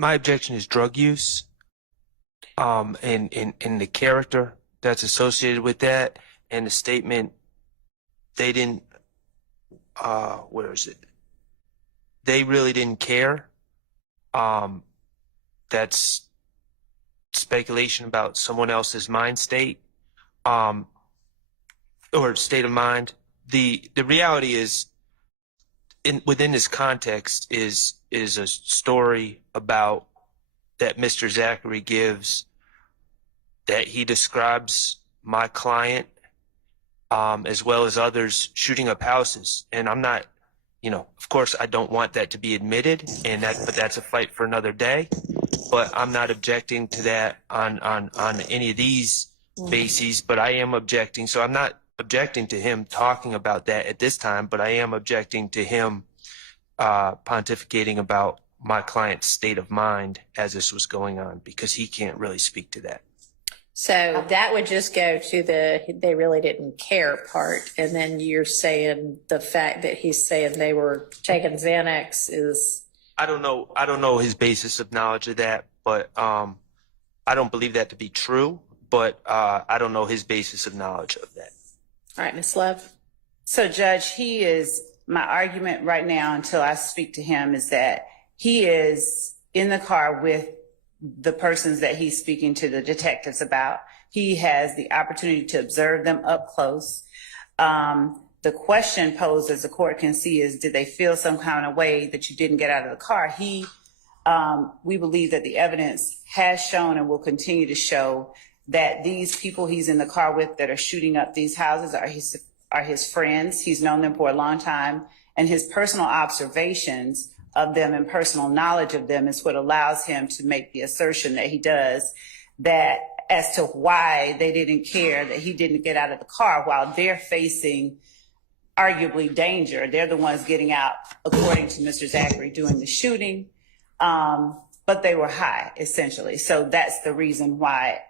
My objection is drug use, and the character that's associated with that, and the statement they didn't, where is it? They really didn't care. That's speculation about someone else's mind state, or state of mind. The reality is, within this context, is a story about that Mr. Zachary gives, that he describes my client, as well as others, shooting up houses. And I'm not, of course I don't want that to be admitted, but that's a fight for another day. But I'm not objecting to that on any of these bases, but I am objecting. So I'm not objecting to him talking about that at this time, but I am objecting to him pontificating about my client's state of mind as this was going on, because he can't really speak to that. So that would just go to they really didn't care part. And then you're saying the fact that he's saying they were taking Xanax is... I don't know his basis of knowledge of that, but I don't believe that to be true, but I don't know his basis of knowledge of that. All right, Ms. Love. So, Judge, my argument right now until I speak to him is that he is in the car with the persons that he's speaking to the detectives about. He has the opportunity to observe them up close. The question posed, as the court can see, is did they feel some kind of way that you didn't get out of the car? We believe that the evidence has shown and will continue to show that these people he's in the car with that are shooting up these houses are his friends. He's known them for a long time, and his personal observations of them and personal knowledge of them is what allows him to make the assertion that he does, that as to why they didn't care that he didn't get out of the car while they're facing arguably danger. They're the ones getting out, according to Mr. Zachary, doing the shooting, but they were high, essentially. So that's the reason why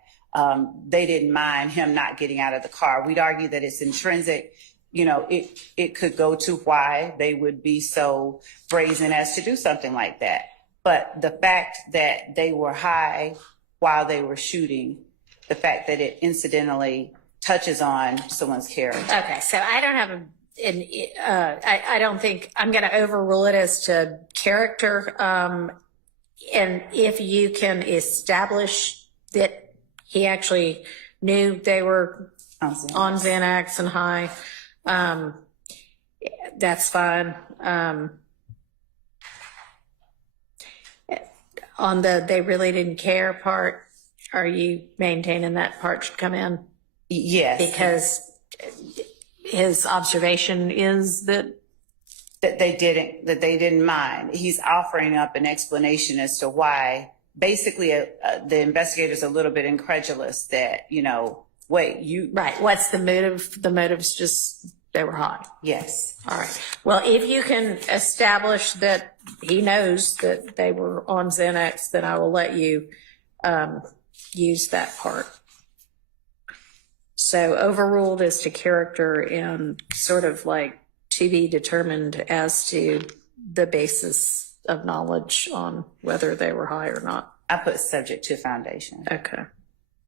they didn't mind him not getting out of the car. We'd argue that it's intrinsic. It could go to why they would be so brazen as to do something like that. But the fact that they were high while they were shooting, the fact that it incidentally touches on someone's character. Okay, so I don't have I don't think I'm going to overrule it as to character. And if you can establish that he actually knew they were on Xanax and high, that's fine. On the they really didn't care part, are you maintaining that part should come in? Yes. Because his observation is that they didn't mind. He's offering up an explanation as to why. Basically, the investigator's a little bit incredulous that, wait, you... Right. What's the motive? The motive's just they were high. Yes. All right. Well, if you can establish that he knows that they were on Xanax, then I will let you use that part. So overruled as to character and sort of like to be determined as to the basis of knowledge on whether they were high or not. I put subject to foundation. Okay.